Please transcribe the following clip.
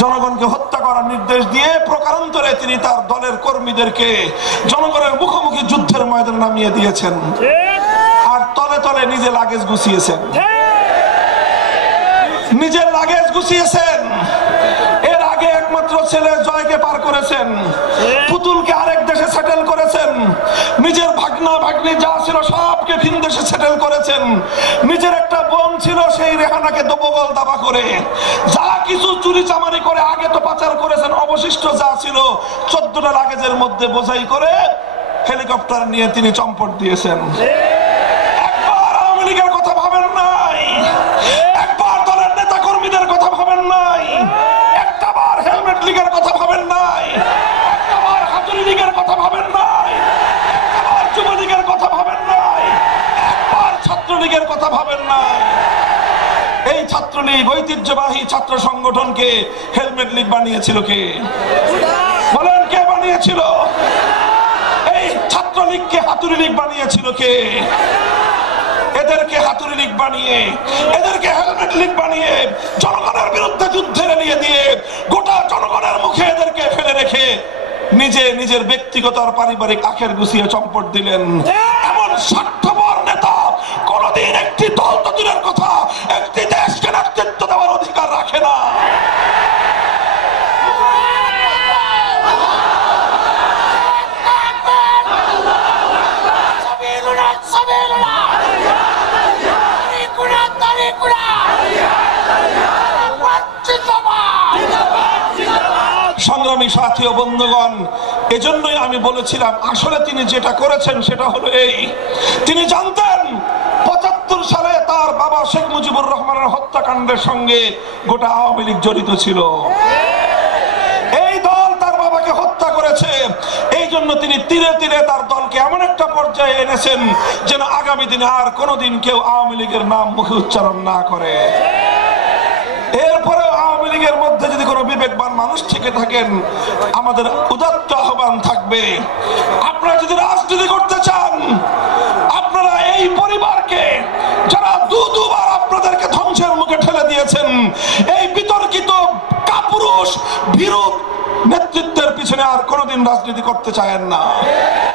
জনগণকে হত্যা করার নির্দেশ দিয়ে প্রকারান্তরে তিনি তার দলের কর্মীদেরকে জনগণের মুখোমুখি যুদ্ধের ময়দানে নামিয়ে দিয়েছেন, আর তলে তলে নিজে লাগেজ গুছিয়েছেন, নিজের লাগেজ গুছিয়েছেন। এর আগে একমাত্র ছেলে জয়কে পার করেছেন, পুতুলকে আরেক দেশে সেটেল করেছেন, নিজের ভাগনা ভাগ্নি যা ছিল সবকে ভিন দেশে সেটেল করেছেন, নিজের একটা বোন ছিল সেই রেহানাকে দোবগল দাবা করে যা কিছু চুরি চামারি করে আগে তো পাচার করেছেন, অবশিষ্ট যা ছিল 14টা লাগেজের মধ্যে বোঝাই করে হেলিকপ্টার নিয়ে তিনি চম্পট দিয়েছেন। একবার আওয়ামী লীগের কথা ভাবেন নাই, একবার দলের নেতা কর্মীদের কথা ভাবেন নাই, একটাবার হেলমেট লীগের কথা ভাবেন নাই, একটাবার হাতুড়ি লীগের কথা ভাবেন নাই, একটাবার যুবলীগের কথা ভাবেন নাই, একবার ছাত্রলীগের কথা ভাবেন নাই। এই ছাত্রলীগ ঐতিহ্যবাহী ছাত্র সংগঠনকে হেলমেট লীগ বানিয়েছিল কে? বলেন কে বানিয়েছিল? এই ছাত্রলীগকে হাতুড়ি লীগ বানিয়েছিল কে? এদেরকে হাতুড়ি লীগ বানিয়ে, এদেরকে হেলমেট লীগ বানিয়ে জনগণের বিরুদ্ধে যুদ্ধে এড়িয়ে দিয়ে গোটা জনগণের মুখে এদেরকে ফেলে রেখে নিজে নিজের ব্যক্তিগত আর পারিবারিক আখের গুছিয়ে চম্পট দিলেন। এমন স্বার্থপর নেতা কোনদিন একটি দল তো দূরের কথা একটি দেশকে নেতৃত্ব দেওয়ার অধিকার রাখে না। সংগ্রামী সাথী ও বন্ধুগণ, এজন্যই আমি বলেছিলাম আসলে তিনি যেটা করেছেন সেটা হলো এই, তিনি জানতেন ৭৫ সালে তার বাবা শেখ মুজিবুর রহমানের হত্যাকাণ্ডের সঙ্গে গোটা আওয়ামী লীগ জড়িত ছিল। এই দল তার বাবাকে হত্যা করেছে, এই জন্য তিনি তীরে তীরে তার দলকে এমন একটা পর্যায়ে এনেছেন যেন আগামী দিনে আর কোনোদিন কেউ আওয়ামী লীগের নাম মুখে উচ্চারণ না করে। এরপরে আওয়ামী লীগের মধ্যে যদি কোনো বিবেকবান মানুষ থেকে থাকেন, আমাদের উদাত্ত আহ্বান থাকবে, আপনারা যদি রাজনীতি করতে চান, আপনারা এই পরিবারকে যারা দুবার আপনাদেরকে ধ্বংসের মুখে ঠেলে দিয়েছেন, এই বিতর্কিত কাপুরুষ ভীরু নেতৃত্বের পিছনে আর কোনোদিন রাজনীতি করতে চায়েন না।